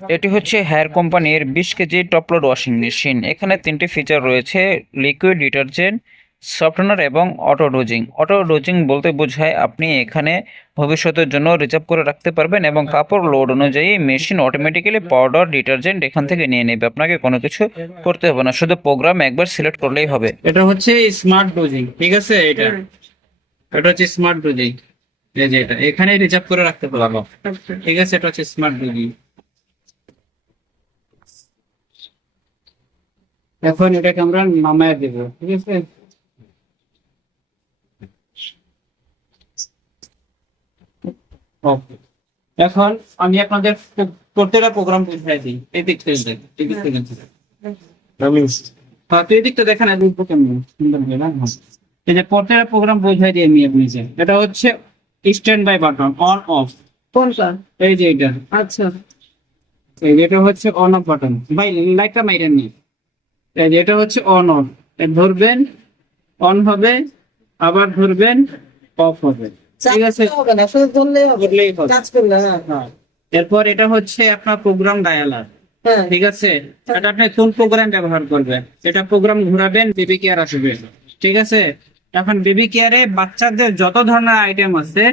এটি হচ্ছে হেয়ার কোম্পানির 20 KG top load washing machine. এখানে 3টি ফিচার রয়েছে: লিকুইড ডিটারজেন্ট, সফটনার এবং অটো ডোজিং। অটো ডোজিং বলতে বোঝায় আপনি এখানে ভবিষ্যতের জন্য রিজার্ভ করে রাখতে পারবেন এবং কাপড় লোড অনুযায়ী মেশিন অটোমেটিক্যালি পাউডার ডিটারজেন্ট এখান থেকে নিয়ে নেবে। আপনাকে কোনো কিছু করতে হবে না, শুধু প্রোগ্রাম একবার সিলেক্ট করলেই হবে। এটা হচ্ছে স্মার্ট ডোজিং, ঠিক আছে। এটা এটা হচ্ছে স্মার্ট ডোজিং। এই যে এটা এখানে রিজার্ভ করে রাখতে পারবো, ঠিক আছে। এটা হচ্ছে স্মার্ট ডোজিং। এখন এটাকে আমরা নামায় দেবো, ঠিক আছে। ওকে, এখন আমি আপনাদের প্রত্যেকটা প্রোগ্রাম বুঝাই দিই। এই দিক থেকে দেখ, এই দিক থেকে দেখ। হ্যাঁ, তো এই দিকটা দেখেন, এই দিকটা কেমন সুন্দর হবে না? হ্যাঁ। এই যে প্রত্যেকটা প্রোগ্রাম বুঝাই দিই আমি আপনাকে। এটা হচ্ছে stand by button, on off. কোনটা? এই যে এটা, আচ্ছা। এই যে এটা হচ্ছে অন অফ বাটন। ভাই লাইটটা মাইরেন নি। এই যে এটা হচ্ছে অন অফ, ধরবেন অন হবে, আবার ধরবেন অফ হবে, ঠিক আছে। হবে না, শুধু ধরলেই হবে, ধরলেই হবে। কাজ করলে। হ্যাঁ হ্যাঁ। এরপর এটা হচ্ছে আপনার প্রোগ্রাম ডায়ালার, হ্যাঁ। ঠিক আছে। এটা আপনি কোন প্রোগ্রাম ব্যবহার করবেন? এটা প্রোগ্রাম ঘোরাবেন, বেবি কেয়ার আসবে, ঠিক আছে। এখন বেবি কেয়ারে বাচ্চাদের যত ধরনের আইটেম আছে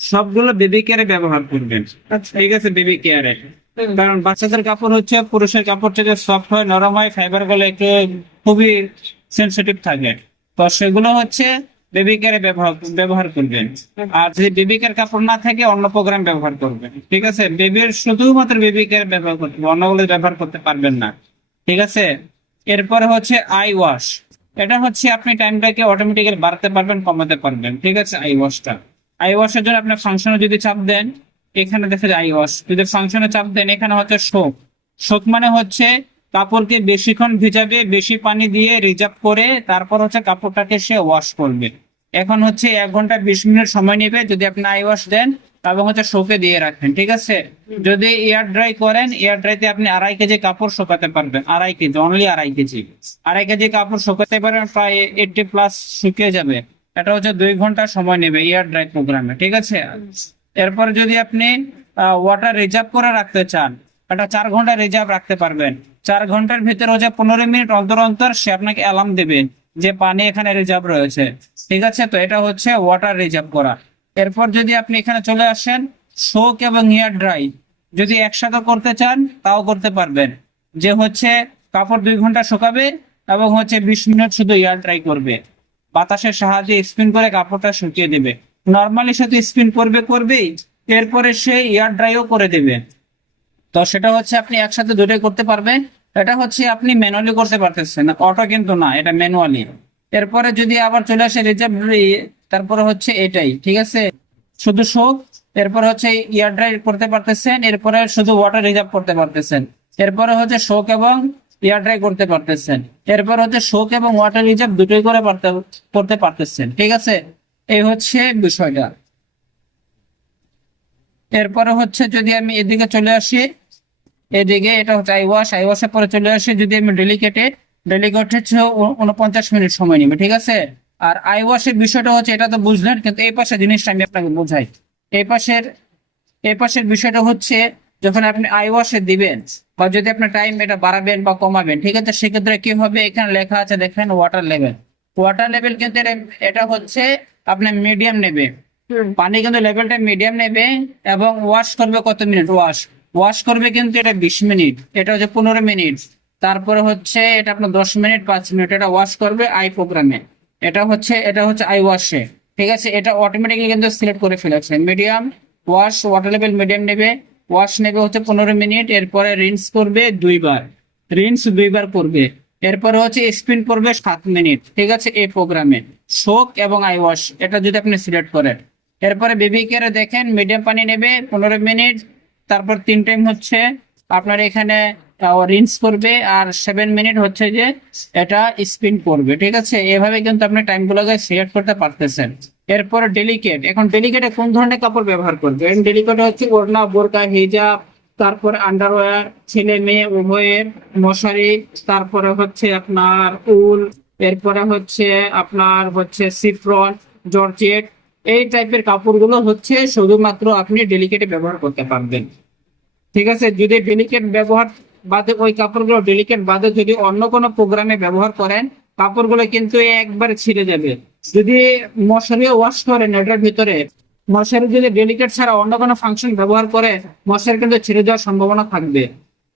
সবগুলো বেবি কেয়ারে ব্যবহার করবেন, আচ্ছা। ঠিক আছে। বেবি কেয়ারে কারণ বাচ্চাদের কাপড় হচ্ছে পুরুষের কাপড় থেকে সফট হয়, নরম হয়, ফাইবার গুলো একটু খুবই সেন্সিটিভ থাকে। তো সেগুলো হচ্ছে বেবি কেয়ারে ব্যবহার করবেন। আর যদি বেবি কেয়ার কাপড় না থাকে অন্য প্রোগ্রাম ব্যবহার করবেন, ঠিক আছে। বেবির শুধুমাত্র বেবি কেয়ার ব্যবহার করতে হবে, অন্যগুলো ব্যবহার করতে পারবেন না, ঠিক আছে। এরপরে হচ্ছে আই ওয়াশ। এটা হচ্ছে আপনি টাইমটাকে অটোমেটিক্যালি বাড়াতে পারবেন, কমাতে পারবেন, ঠিক আছে। আই ওয়াশটা, আই ওয়াশের জন্য আপনার ফাংশনে যদি চাপ দেন, এখানে দেখা যায় আই ওয়াশ। যদি ফাংশনে চাপ দেন, এখানে হচ্ছে সোক। সোক মানে হচ্ছে কাপড়কে বেশিক্ষণ ভিজাবে, বেশি পানি দিয়ে রিজার্ভ করে তারপর হচ্ছে কাপড়টাকে সে ওয়াশ করবে। এখন হচ্ছে 1 ঘন্টা 20 মিনিট সময় নেবে যদি আপনি আই ওয়াশ দেন এবং হচ্ছে শোকে দিয়ে রাখেন, ঠিক আছে। যদি এয়ার ড্রাই করেন, এয়ার ড্রাইতে আপনি 2.5 কেজি কাপড় শুকাতে পারবেন। 2.5 কেজি, অনলি 2.5 কেজি। 2.5 কেজি কাপড় শুকাতে পারেন, প্রায় 80 প্লাস শুকিয়ে যাবে। এটা হচ্ছে 2 ঘন্টা সময় নেবে এয়ার ড্রাই প্রোগ্রামে, ঠিক আছে। এরপরে যদি আপনি ওয়াটার রিজার্ভ করে রাখতে চান, এটা 4 ঘন্টা রিজার্ভ রাখতে পারবেন। 4 ঘন্টার ভিতরে হচ্ছে 15 মিনিট অন্তর অন্তর সে আপনাকে অ্যালার্ম দেবে যে পানি এখানে রিজার্ভ রয়েছে, ঠিক আছে। তো এটা হচ্ছে ওয়াটার রিজার্ভ করা। এরপর যদি আপনি এখানে চলে আসেন, শোক এবং হেয়ার ড্রাই যদি একসাথে করতে চান তাও করতে পারবেন। যে হচ্ছে কাপড় 2 ঘন্টা শুকাবে এবং হচ্ছে 20 মিনিট শুধু হেয়ার ড্রাই করবে, বাতাসের সাহায্যে স্পিন করে কাপড়টা শুকিয়ে দেবে। নর্মালি সে তো স্পিন করবেই, এরপরে সে এয়ার ড্রাইও করে দেবে। তো সেটা হচ্ছে আপনি একসাথে দুটোই করতে পারবেন। এটা হচ্ছে আপনি ম্যানুয়ালি করতে পারতেছেন, অটো কিন্তু না, এটা ম্যানুয়ালি। এরপরে যদি আবার চলে আসে রিজার্ভ, তারপরে হচ্ছে এটাই, ঠিক আছে। শুধু শোক, এরপরে হচ্ছে এয়ার ড্রাই করতে পারতেছেন, এরপরে শুধু ওয়াটার রিজার্ভ করতে পারতেছেন, এরপরে হচ্ছে শোক এবং এয়ার ড্রাই করতে পারতেছেন, এরপর হচ্ছে শোক এবং ওয়াটার রিজার্ভ দুটোই করতে পারতেছেন, ঠিক আছে। এই হচ্ছে বিষয়টা। এরপরে হচ্ছে যদি আমি এদিকে চলে আসি, এদিকে এটা হচ্ছে আই ওয়াশ। আই ওয়াশের পরে চলে আসে যদি আমি ডেলিকেট হচ্ছে 49 মিনিট সময় নেবে, ঠিক আছে। আর আই ওয়াশের বিষয়টা হচ্ছে, এটা তো বুঝলেন, কিন্তু এই পাশের জিনিসটা আমি আপনাকে বোঝাই। এই পাশের এই পাশের বিষয়টা হচ্ছে, যখন আপনি আই ওয়াশে দিবেন বা যদি আপনার টাইম এটা বাড়াবেন বা কমাবেন, ঠিক আছে, সেক্ষেত্রে কি হবে, এখানে লেখা আছে দেখেন ওয়াটার লেভেল। ওয়াটার লেভেল কিন্তু এটা হচ্ছে আপনার মিডিয়াম নেবে, পানি কিন্তু লেভেলটা মিডিয়াম নেবে। এবং ওয়াশ করবে কত মিনিট? ওয়াশ করবে কিন্তু এটা 20 মিনিট, এটা হচ্ছে 15 মিনিট, তারপরে হচ্ছে এটা আপনার 10 মিনিট 5 মিনিট এটা ওয়াশ করবে আই প্রোগ্রামে। এটা হচ্ছে আই ওয়াশে, ঠিক আছে। এটা অটোমেটিক্যালি কিন্তু সিলেক্ট করে ফেলেছে medium wash. Water level medium নেবে, ওয়াশ নেবে হচ্ছে 15 মিনিট, এরপরে রিন্স করবে 2 বার করবে। এরপরে হচ্ছে স্পিন করবে 7 মিনিট, ঠিক আছে। এই প্রোগ্রামে শোক এবং আই ওয়াশ এটা যদি আপনি সিলেক্ট করেন, এরপরে বেবি কেয়ারে দেখেন মিডিয়াম পানি নেবে 15 মিনিট, তারপর 3 টাইম হচ্ছে আপনার এখানে রিন্স করবে, আর 7 মিনিট হচ্ছে যে এটা স্পিন করবে, ঠিক আছে। এভাবে কিন্তু আপনি টাইম গুলোকে সিলেক্ট করতে পারতেছেন। এরপরে ডেলিকেট। এখন ডেলিকেটে কোন ধরনের কাপড় ব্যবহার করবে? ডেলিকেট হচ্ছে ওড়না, বোরকা, হিজাব, তারপরে আন্ডারওয়্যার, ছেলে মেয়ে উভয়ের, মশারি, তারপরে হচ্ছে আপনার উল, এরপরে হচ্ছে আপনার হচ্ছে সিফ্রন, জর্জেট, এই টাইপের কাপড়গুলো হচ্ছে শুধুমাত্র আপনি ডেলিকেটে ব্যবহার করতে পারবেন। ঠিক আছে, যদি ডেলিকেট ব্যবহার বাদে ওই কাপড়গুলো ডেলিকেট বাদে যদি অন্য কোনো প্রোগ্রামে ব্যবহার করেন, কাপড়গুলো কিন্তু একবারে ছিঁড়ে যাবে। যদি মশারি ওয়াশ করেন এটার ভিতরে, মশারি যদি ডেলিকেট ছাড়া অন্য কোনো ফাংশন ব্যবহার করে, মশারি কিন্তু ছিঁড়ে যাওয়ার সম্ভাবনা থাকবে।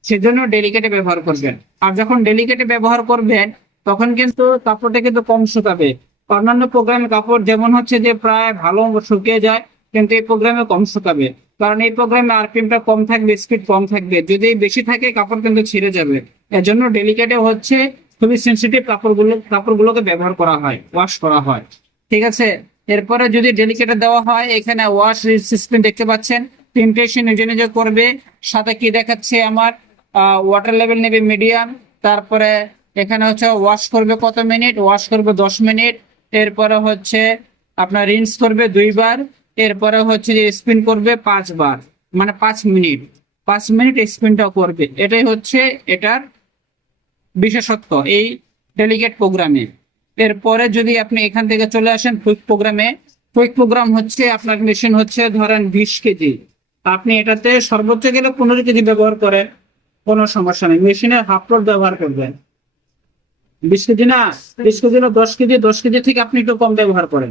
সেজন্য ডেলিকেটে ব্যবহার করবেন। আর যখন ডেলিকেটে ব্যবহার করবেন তখন কিন্তু কাপড়টা কিন্তু কম শুকাবে। অন্যান্য প্রোগ্রামে কাপড় যেমন হচ্ছে যে প্রায় ভালো শুকিয়ে যায়, কিন্তু এই প্রোগ্রামে কম শুকাবে, কারণ এই প্রোগ্রামে আরপিএমটা কম থাকবে, স্পিড কম থাকবে। যদি বেশি থাকে কাপড় কিন্তু ছিঁড়ে যাবে। এর জন্য ডেলিকেটে হচ্ছে খুবই সেন্সিটিভ কাপড়গুলোকে ব্যবহার করা হয়, ওয়াশ করা হয়। ঠিক আছে, এরপরে যদি ডেলিকেটে দেওয়া হয়, এখানে ওয়াশ সিস্টেম দেখতে পাচ্ছেন, তিনটে সে নিজে নিজে করবে। সাথে কি দেখাচ্ছে আমার ওয়াটার লেভেল নেবে মিডিয়াম, তারপরে এখানে হচ্ছে ওয়াশ করবে কত মিনিট, ওয়াশ করবে 10 মিনিট, এরপরে হচ্ছে আপনার রিন্স করবে 2 বার, এরপরে হচ্ছে যে স্পিন করবে 5 বার, মানে 5 মিনিট, 5 মিনিট স্পিনটা করবে। এটাই হচ্ছে এটার বিশেষত্ব এই ডেলিগেট প্রোগ্রামে। এরপরে যদি আপনি এখান থেকে চলে আসেন কুইক প্রোগ্রামে, কুইক প্রোগ্রাম হচ্ছে আপনার মেশিন হচ্ছে ধরেন 20 কেজি, আপনি এটাতে সর্বোচ্চ গেলে 15 কেজি ব্যবহার করেন, কোনো সমস্যা নেই, মেশিনের হাফ লোড ব্যবহার করবেন। 20 কেজি না, 20 কেজি না, 10 কেজি, 10 কেজি থেকে আপনি একটু কম ব্যবহার করেন,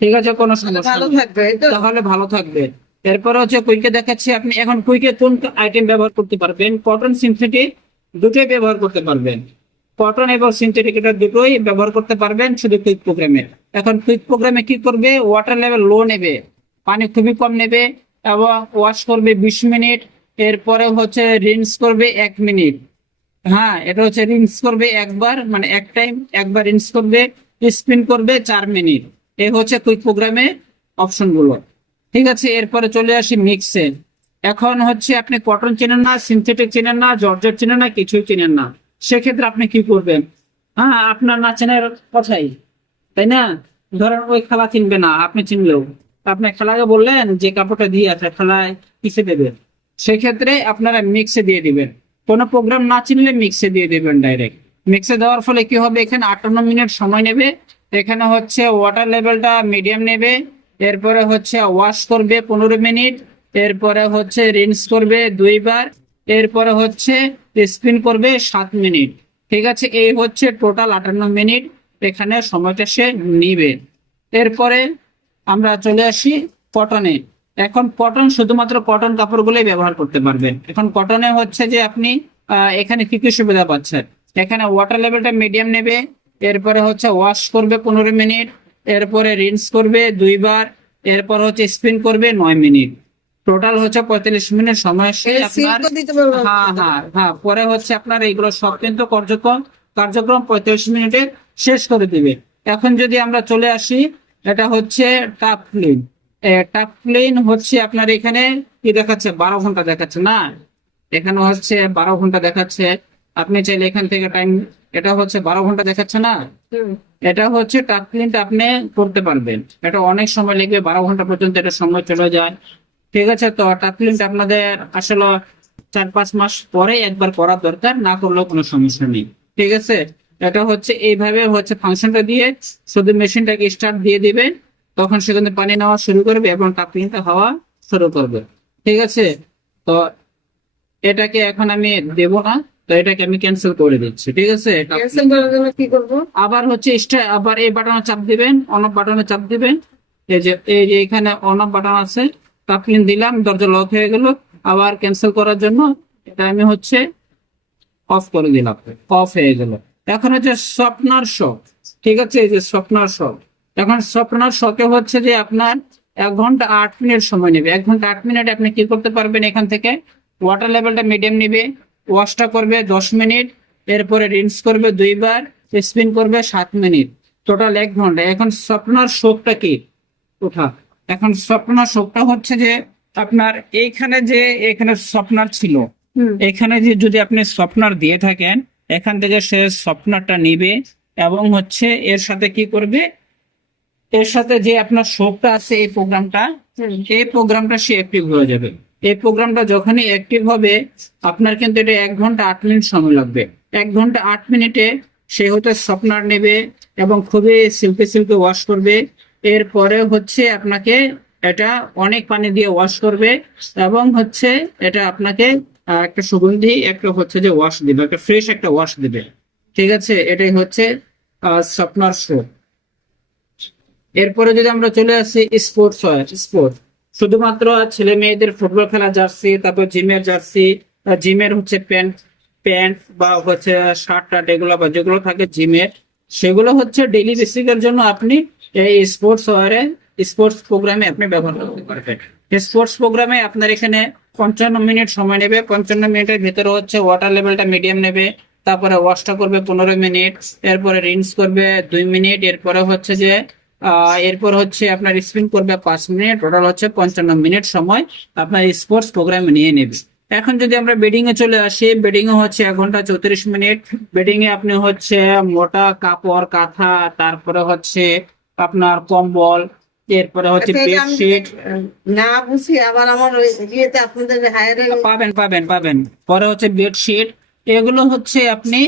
ঠিক আছে, কোনো সমস্যা ভালো নেই, থাকবে এই তো? তাহলে ভালো থাকবে। এরপরে হচ্ছে কুইকে দেখাচ্ছি, আপনি এখন কুইকে কোন আইটেম ব্যবহার করতে পারবেন, কটন সিনথেটিক দুটোই ব্যবহার করতে পারবেন, কটন এবং সিনথেটিক এটা দুটোই ব্যবহার করতে পারবেন শুধু কুইক প্রোগ্রামে। এখন কুইক প্রোগ্রামে কি করবে, ওয়াটার লেভেল লো নেবে, পানি খুবই কম নেবে, এবং ওয়াশ করবে 20 মিনিট, এরপরে হচ্ছে রিন্স করবে 1 মিনিট। হ্যাঁ, এটা হচ্ছে রিন্স করবে একবার, মানে এক টাইম একবার রিন্স করবে, স্পিন করবে 4 মিনিট। এই হচ্ছে কুইক প্রোগ্রামে অপশন গুলো। ঠিক আছে, এরপরে চলে আসি মিক্সে। এখন হচ্ছে আপনি কটন চেনেন না, সিনথেটিক চেনেন না, জর্জেট চেনেন না, কিছুই চেনেন না, সেক্ষেত্রে আপনি কি করবেন? হ্যাঁ, আপনার না চেনার কথাই, তাই না? ধরেন ওই খেলা চিনবে না, আপনি চিনলেও আপনি খেলাকে বললেন যে কাপড়টা দিয়ে আছে, খেলায় কিসে দেবে, সেক্ষেত্রে আপনারা মিক্সে দিয়ে দিবেন। কোনো প্রোগ্রাম না চিনলে মিক্সে দিয়ে দিবেন ডাইরেক্ট। মিক্সে দেওয়ার ফলে কি হবে, এখানে 58 মিনিট সময় নেবে, এখানে হচ্ছে ওয়াটার লেভেলটা মিডিয়াম নেবে, এরপরে হচ্ছে ওয়াশ করবে 15 মিনিট, এরপরে হচ্ছে রিন্স করবে 2 বার, এরপরে হচ্ছে স্পিন করবে 7 মিনিট। ঠিক আছে, এই হচ্ছে টোটাল 58 মিনিট এখানে সময়টা সে নিবে। এরপরে আমরা চলে আসি কটনে। এখন কটন শুধুমাত্র কটন কাপড়গুলোই ব্যবহার করতে পারবেন। এখন কটনে হচ্ছে যে আপনি এখানে কি কি সুবিধা পাচ্ছেন, এখানে ওয়াটার লেভেলটা মিডিয়াম নেবে, এরপরে হচ্ছে ওয়াশ করবে 15 মিনিট, এরপরে রিন্স করবে 2 বার, এরপর হচ্ছে স্পিন করবে 9 মিনিট। টোটাল হচ্ছে 45 মিনিট সময় সে এই আপনার। সিল্কও দিতে পারবো। হ্যাঁ, পরে হচ্ছে আপনার এইগুলো সব কিন্তু কার্যক্রম 45 মিনিটে শেষ করে দিবে। এখন যদি আমরা চলে আসি, এটা হচ্ছে টাপ ক্লিন। টাপ ক্লিন হচ্ছে আপনার এখানে কি দেখাচ্ছে, 12 ঘন্টা দেখাচ্ছে না, এখানে হচ্ছে 12 ঘন্টা দেখাচ্ছে। আপনি চাইলে এখান থেকে টাইম, এটা হচ্ছে 12 ঘন্টা দেখাচ্ছে না, হুম। এটা হচ্ছে টাপ ক্লিনটা আপনি করতে পারবেন। এটা অনেক সময় লাগবে, 12 ঘন্টা পর্যন্ত এটা সময় চলে যায়। ঠিক আছে, তো টাপ ক্লিনটা আপনাদের আসলে 4-5 মাস পরে একবার করার দরকার, না করলেও কোনো সমস্যা নেই। ঠিক আছে, এটা হচ্ছে এইভাবে হচ্ছে ফাংশনটা দিয়ে শুধু মেশিনটাকে স্টার্ট দিয়ে দিবেন, তখন সেখানে পানি নেওয়া শুরু করবে এবং টাপ ক্লিনটা হওয়া শুরু করবে। ঠিক আছে, তো এটাকে এখন আমি দেব না, তো এটাকে আমি ক্যান্সেল করে দিচ্ছি। ঠিক আছে, ক্যান্সেল করার জন্য কি করবো? আবার হচ্ছে আবার এই বাটনে চাপ দিবেন, অন অফ বাটনে চাপ দিবেন। এই যে এখানে অন অফ বাটন আছে, টাপ ক্লিন দিলাম, দরজা লক হয়ে গেল। আবার ক্যান্সেল করার জন্য এটা আমি হচ্ছে অফ করে দিলাম, অফ হয়ে গেল। এখন হচ্ছে স্বপ্নার শক। ঠিক আছে, এই যে স্বপ্নার শক, এখন স্বপ্নার শকে হচ্ছে যে আপনার 1 ঘন্টা 8 মিনিট সময় নেবে। 1 ঘন্টা 8 মিনিট আপনি কি করতে পারবেন, এখান থেকে ওয়াটার লেভেলটা মিডিয়াম নিবে, ওয়াশটা করবে 10 মিনিট, এরপরে রিন্স করবে 2 বার, স্পিন করবে 7 মিনিট, টোটাল 1 ঘন্টা। এখন স্বপ্নার শোকটা কি ওঠা, এখন স্বপ্নার শোকটা হচ্ছে যে আপনার এখানে স্বপ্নার ছিল, হুম। এখানে যে যদি আপনি সফটওয়্যার দিয়ে থাকেন, এখান থেকে সে সফটওয়্যারটা নিবে এবং হচ্ছে এর সাথে কি করবে, এর সাথে যে আপনার শোকটা আছে এই প্রোগ্রামটা, এই প্রোগ্রামটা সে অ্যাক্টিভ হয়ে যাবে। এই প্রোগ্রামটা যখনই অ্যাক্টিভ হবে, আপনার কিন্তু এটা 1 ঘন্টা 8 মিনিট সময় লাগবে। 1 ঘন্টা 8 মিনিটে সে হচ্ছে সফটওয়্যার নেবে এবং খুবই সিল্কে ওয়াশ করবে। এরপরে হচ্ছে আপনাকে এটা অনেক পানি দিয়ে ওয়াশ করবে এবং হচ্ছে এটা আপনাকে একটা সুগন্ধি একটা হচ্ছে যে ওয়াশ দিবে, একটা ফ্রেশ একটা ওয়াশ দিবে। ঠিক আছে, এটাই হচ্ছে সফটনার শো। এরপরে যদি আমরা চলে আসি স্পোর্টস ওয়্যার, স্পোর্ট শুধুমাত্র ছেলে মেয়েদের ফুটবল খেলা জার্সি, তারপর জিমের জার্সি, জিমের হচ্ছে প্যান্ট প্যান্ট বা হচ্ছে শার্ট টার্ট এগুলো বা যেগুলো থাকে জিমের, সেগুলো হচ্ছে ডেইলি বেসিকের জন্য আপনি এই স্পোর্টস ওয়্যারে স্পোর্টস প্রোগ্রামে আপনি ব্যবহার করতে পারবেন। স্পোর্টস প্রোগ্রামে আপনার এখানে 55 মিনিট সময় নেবে। 55 মিনিটের ভিতরে হচ্ছে ওয়াটার লেভেলটা মিডিয়াম নেবে, তারপরে ওয়াশটা করবে 15 মিনিট, এরপরে রিন্স করবে 2 মিনিট, এরপরে হচ্ছে যে এরপর হচ্ছে আপনার স্পিন করবে 5 মিনিট। টোটাল হচ্ছে 55 মিনিট সময় আপনার স্পোর্টস প্রোগ্রামে নিয়ে নেবে। এখন যদি আমরা বেডিং এ চলে আসি, বেডিং এ হচ্ছে 1 ঘন্টা 34 মিনিট। বেডিং এ আপনি হচ্ছে মোটা কাপড় কাঁথা, তারপরে হচ্ছে আপনার কম্বল, এরপরে হচ্ছে আচ্ছা, এটা আমি বেডশিট না বুঝি আবার আমার ওই ইয়েতে আপনাদের হায়ারে পাবেন পাবেন পাবেন। পরে হচ্ছে বেডশিট, এগুলো হচ্ছে আপনি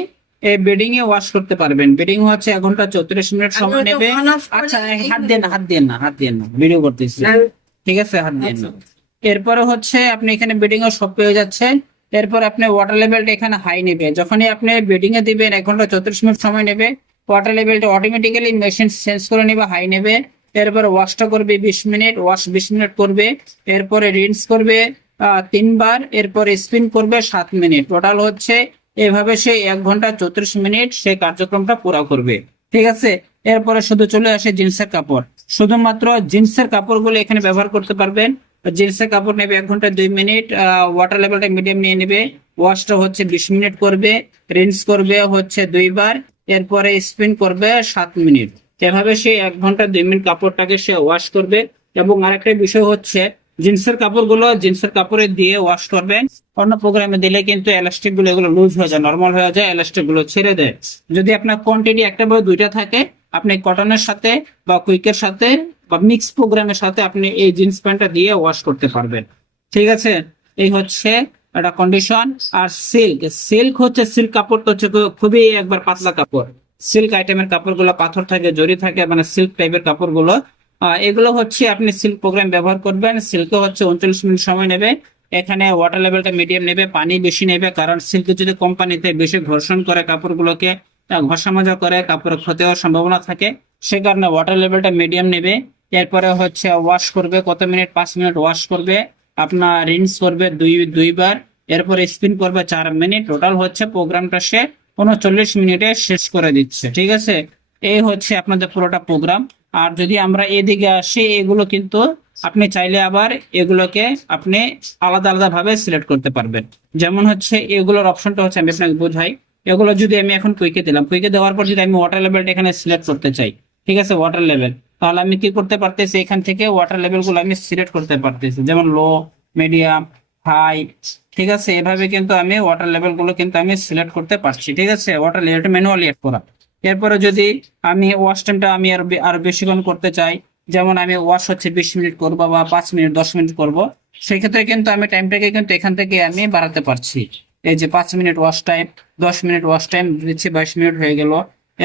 এই বেডিং এ ওয়াশ করতে পারবেন। বেডিং হচ্ছে 1 ঘন্টা 34 মিনিট আমি সময় ওটা নেবে। on off করে আচ্ছা এই- হাত দিয়ে না, হাত দিয়ে না, হাত দিয়ে না, ভিডিও করতেছি। ঠিক আছে, হাত দিয়ে না। এরপরে হচ্ছে আপনি এখানে বেডিং এ সব পেয়ে যাচ্ছেন। এরপর আপনি ওয়াটার লেভেলটা এখানে হাই নেবে। যখনই আপনি বেডিং এ দিবেন 1 ঘন্টা 34 মিনিট সময় নেবে, ওয়াটার লেভেলটা অটোমেটিক্যালি মেশিন চেঞ্জ করে নেবে, হাই নেবে। এরপর ওয়াশটা করবে 20 মিনিট, ওয়াশ 20 মিনিট করবে। এরপরে রিন্স করবে 3 বার, এরপর স্পিন করবে 7 মিনিট। টোটাল হচ্ছে এভাবে সে 1 ঘন্টা 34 মিনিট সে কার্যক্রমটা পুরো করবে। ঠিক আছে, এরপরে শুধু চলে আসে জিন্সের কাপড়। শুধুমাত্র জিন্সের কাপড়গুলো এখানে ব্যবহার করতে পারবেন। জিন্সের কাপড় নেবে 1 ঘন্টা 2 মিনিট, ওয়াটার লেভেলটা মিডিয়াম নিয়ে নেবে, ওয়াশটা হচ্ছে 20 মিনিট করবে, রিন্স করবে হচ্ছে 2 বার, এরপরে স্পিন করবে 7 মিনিট। এভাবে সে 1 ঘন্টা 2 মিনিট কাপড়টাকে সে ওয়াশ করবে। এবং আরেকটা বিষয় হচ্ছে জিন্সের কাপড়গুলো জিন্সের কাপড়ে দিয়ে ওয়াশ করবেন। অন্য প্রোগ্রামে দিলে কিন্তু এলাস্টিক গুলো এগুলো লুজ হয়ে যায়, নর্মাল হয়ে যায়, এলাস্টিক গুলো ছেড়ে দেয়। যদি আপনার কোয়ান্টিটি একটা বা দুইটা থাকে, আপনি কটনের সাথে বা কুইকের সাথে বা মিক্স প্রোগ্রামের সাথে আপনি এই জিন্স প্যান্টটা দিয়ে ওয়াশ করতে পারবেন। ঠিক আছে, এই হচ্ছে একটা কন্ডিশন। আর সিল্ক, সিল্ক হচ্ছে সিল্ক কাপড় তো হচ্ছে খুবই একবার পাতলা কাপড়। সিল্ক আইটেমের কাপড়গুলো পাথর থাকে, জরি থাকে, মানে সিল্ক টাইপের কাপড়গুলো এগুলো হচ্ছে আপনি সিল্ক প্রোগ্রাম ব্যবহার করবেন। সিল্কে হচ্ছে 39 মিনিট সময় নেবে। এখানে ওয়াটার লেভেলটা মিডিয়াম নেবে, পানি বেশি নেবে, কারণ সিল্কে যদি কোম্পানিতে বেশি ঘর্ষণ করে কাপড়গুলোকে, ঘষা মাজা করে কাপড়ের ক্ষতি হওয়ার সম্ভাবনা থাকে, সে কারণে ওয়াটার লেভেলটা মিডিয়াম নেবে। এরপরে হচ্ছে ওয়াশ করবে কত মিনিট, 5 মিনিট ওয়াশ করবে, আপনার রিন্স করবে দুইবার, এরপরে স্পিন করবে 4 মিনিট। টোটাল হচ্ছে প্রোগ্রামটা সে 39 মিনিটে শেষ করে দিচ্ছে। ঠিক আছে, এই হচ্ছে আপনাদের পুরোটা প্রোগ্রাম। আর যদি আমরা এদিকে আসি, এগুলো কিন্তু আপনি চাইলে আবার এগুলোকে আপনি আলাদা আলাদা ভাবে সিলেক্ট করতে পারবেন। যেমন হচ্ছে এগুলোর অপশনটা হচ্ছে আমি আপনাকে বোঝাই। এগুলো যদি আমি এখন কুইকে দিলাম, কুইকে দেওয়ার পর যদি আমি ওয়াটার লেভেলটা এখানে সিলেক্ট করতে চাই, ঠিক আছে, ওয়াটার লেভেল, তাহলে আমি কি করতে পারতেছি, এখান থেকে ওয়াটার লেভেল গুলো আমি সিলেক্ট করতে পারতেছি, যেমন লো, মিডিয়াম, হাই। ঠিক আছে, এভাবে কিন্তু আমি ওয়াটার লেভেল গুলো কিন্তু আমি সিলেক্ট করতে পারছি। ঠিক আছে, ওয়াটার লেভেলটা ম্যানুয়ালি এড করা। এরপরে যদি আমি ওয়াশ টাইমটা আমি আর বেশিক্ষণ করতে চাই, যেমন আমি ওয়াশ হচ্ছে 20 মিনিট করবো বা 5 মিনিট 10 মিনিট করব, সেক্ষেত্রে কিন্তু আমি টাইমটাকে কিন্তু এখান থেকে আমি বাড়াতে পারছি। এই যে 5 minute wash time, 10 minute wash time দিচ্ছি, 22 মিনিট হয়ে গেল।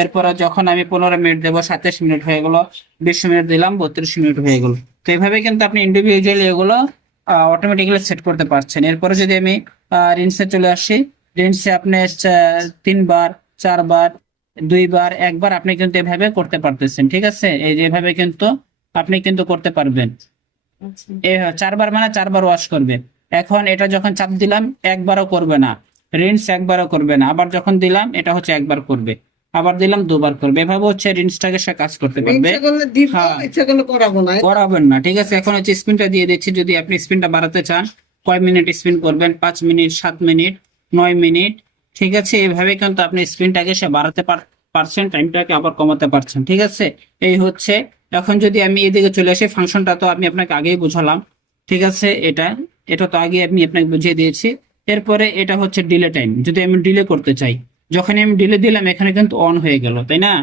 এরপরে যখন আমি 15 মিনিট দেবো, 27 মিনিট হয়ে গেল, 20 মিনিট দিলাম, 32 মিনিট হয়ে গেল। তো এইভাবে কিন্তু আপনি ইন্ডিভিজুয়ালি এগুলো অটোমেটিক্যালি সেট করতে পারছেন। এরপরে যদি আমি রিন্সে চলে আসি, রিন্সে আপনি 3 বার, 4 বার, 2 বার, 1 বার আপনি কিন্তু এভাবে করতে পারতেছেন। ঠিক আছে, এই যে এভাবে কিন্তু আপনি কিন্তু করতে পারবেন। 4 বার মানে 4 বার ওয়াশ করবে। এখন এটা যখন চাপ দিলাম, 1 বারও করবে না, রিন্স 1 বারও করবে না। আবার যখন দিলাম, এটা হচ্ছে 1 বার করবে, আবার দিলাম 2 বার করবে। এভাবে হচ্ছে রিন্সটাকে সে কাজ করতে পারবে। ইচ্ছা করলে দিব, হ্যাঁ। ইচ্ছা করলে করাবো না। করাবেন না। ঠিক আছে, এখন হচ্ছে স্পিনটা দিয়ে দিচ্ছি। যদি আপনি স্পিনটা বাড়াতে চান, কয় মিনিট স্পিন করবেন, 5 মিনিট, 7 মিনিট, 9 মিনিট। ঠিক আছে, এইভাবে কিন্তু আপনি স্পিনটাকে সে বাড়াতে পারছেন, টাইমটাকে আবার কমাতে পারছেন। ঠিক আছে, এই হচ্ছে। এখন যদি আমি এদিকে চলে আসি, ফাংশনটা তো আমি আপনাকে আগেই বুঝালাম। ঠিক আছে, এটা এটা তো আগে আমি আপনাকে বুঝিয়ে দিয়েছি। এরপরে এটা হচ্ছে ডিলে টাইম। যদি আমি ডিলে করতে চাই, যখনই আমি ডিলে দিলাম, এখানে কিন্তু অন হয়ে গেল, তাই না?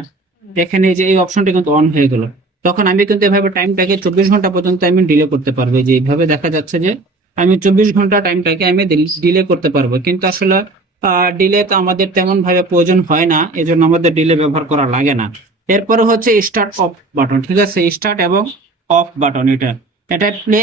এখানে যে এই অপশনটা কিন্তু অন হয়ে গেল। তখন আমি কিন্তু এভাবে টাইমটাকে 24 ঘন্টা পর্যন্ত আমি ডিলে করতে পারবো। যে এইভাবে দেখা যাচ্ছে যে আমি 24 ঘন্টা টাইমটাকে আমি ডিলে করতে পারবো। কিন্তু আসলে ডিলে তো আমাদের তেমন ভাবে প্রয়োজন হয় না, এজন্য আমাদের ডিলে ব্যবহার করা লাগে না। এরপরে হচ্ছে স্টার্ট অফ বাটন। ঠিক আছে, স্টার্ট এবং অফ বাটন, এটা এটা প্লে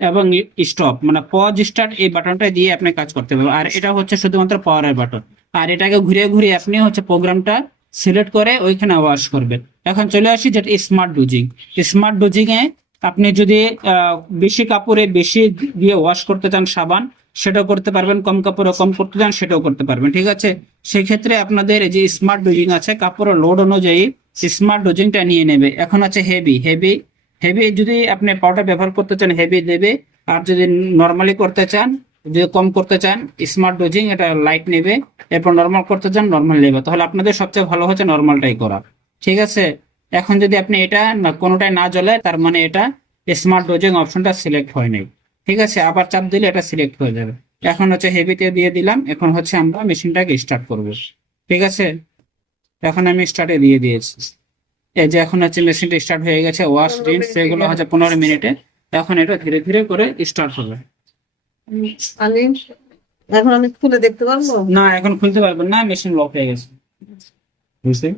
এবং স্টপ মানে পজ স্টার্ট এই বাটনটা দিয়ে আপনি কাজ করতে পারবেন। আর এটা হচ্ছে শুধুমাত্র পাওয়ারের বাটন। আর এটাকে ঘুরিয়ে ঘুরিয়ে আপনি হচ্ছে প্রোগ্রামটা সিলেক্ট করে ওইখানে ওয়াশ করবেন। এখন চলে আসি যেটা স্মার্ট ডোজিং। স্মার্ট ডোজিং এ আপনি যদি বেশি কাপড়ে বেশি দিয়ে ওয়াশ করতে চান সাবান, সেটাও করতে পারবেন, কম কাপড়ে কম করতে চান সেটাও করতে পারবেন, ঠিক আছে। সেক্ষেত্রে আপনাদের এই যে স্মার্ট ডোজিং আছে কাপড়ের লোড অনুযায়ী স্মার্ট ডোজিংটা নিয়ে নেবে। এখন আছে হেভি। হেভি যদি আপনি পাউডার ব্যবহার করতে চান হেভি দেবে, আর যদি নর্মালি করতে চান, যদি কম করতে চান স্মার্ট ডোজিং এটা লাইট নেবে, এরপর নর্মাল করতে চান নর্মাল নেবে। তাহলে আপনাদের সবচেয়ে ভালো হচ্ছে নর্মালটাই করা, ঠিক আছে। এখন যদি আপনি এটা না কোনোটাই না জ্বলে তার মানে এটা স্মার্ট ডোজিং অপশনটা সিলেক্ট হয় নাই, ঠিক আছে। আবার চাপ দিলে এটা সিলেক্ট হয়ে যাবে। এখন হচ্ছে হেভিতে দিয়ে দিলাম। এখন হচ্ছে আমরা মেশিনটাকে স্টার্ট করব, ঠিক আছে। এখন আমি স্টার্টে দিয়ে দিয়েছি। এই যে এখন হচ্ছে মেশিনটা স্টার্ট হয়ে গেছে, ওয়াশ রিন্স সেগুলো হচ্ছে 15 মিনিটে। এখন এটা ধীরে ধীরে করে স্টার্ট হবে। আমি এখন আমি খুলে দেখতে পারবো? না এখন খুলতে পারবেন না, মেশিন লক হয়ে গেছে। বুঝতে